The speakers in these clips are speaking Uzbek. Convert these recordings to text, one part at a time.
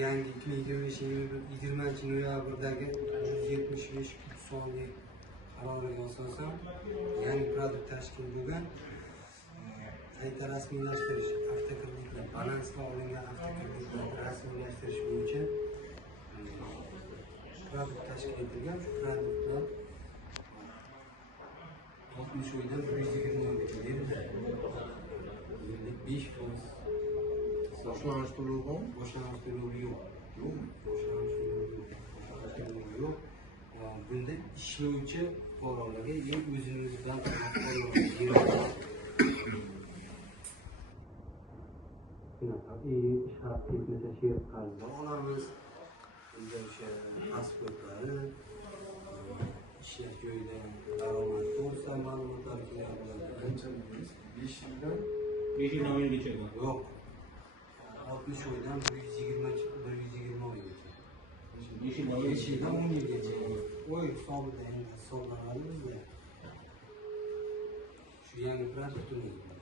yangi 2025-20 noyabrdagi 175 sonlik qaroriga asosan yangi produkt tashkil bo'lgan. Qayta rasmiylashtirish avtokreditlar, balansga olingan avtokreditlarni rasmiylashtirish bo'yicha produkt tashkil etilgan. Shu produktlar 60 oydan 120 oygacha berdi. 5%. Boshlanish to'lovi bormi? Boshlanish to'lovi yo'q. Yo'qmi? Boshlanish to'lovi yo'q. Bunda ishlovchi fuqarolarga o'zimizdan ish haqi etmasa she'r qarzda olamiz. Bunda o'sha pasportlari, ishlash joyida daromad to'g'risida ma'lumotlar keladi. Qancha dedingiz? 5 yildan 5 yildan oygacha. Yo'q. 60 oydan 120 oygacha. 5 yildan 5 yildan 10 yilgacha. Oy hisobida endi hisoblanadi bizda. Shu yangi produktimiz bor.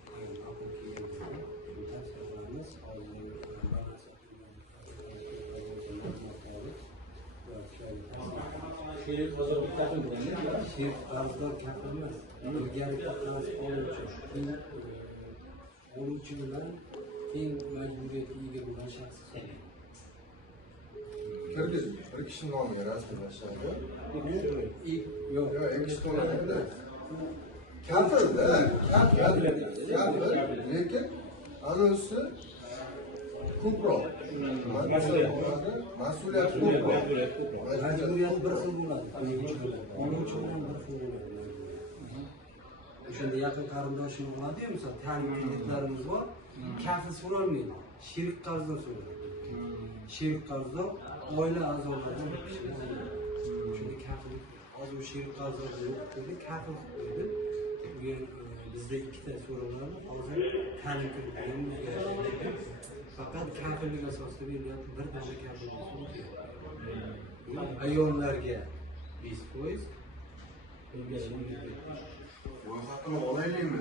She'r bozorga kafil bo'ladi. She'r qarzlar kafil emas. Ilgari qarz oluvchi bilan teng majburiyatga ega bo'lgan shaxs hisoblanadi. bir kishi nomiga rasmiylashadi. Yo'q, Yo, ikki kishi nomiga kafilda, kafil, lekin anisi ko'proq. Mas'uliyat ko'proq. majburiyat bir xil bo'ladi. Oluvchi bilan bir xil bo'ladi. O'shanda yaqin qarindoshim bo'ladi-yu, misol ta'lim kreditlarimiz bor, kafil so'ralmaydi. Sherik qarzdan so'raladi. Sherik qarzda oila a'zolaridan bir kishi shunda kafil hozir sherik qarzlar yo'q dedi, kafil qo'ydi. Bu bizda ikkita so'rovlar hozir ta'lim kreditlari faqat kafillik asosida berilyapti. Bir dona kafillik ayollarga 5%, Ro'yxatini olaylikmi?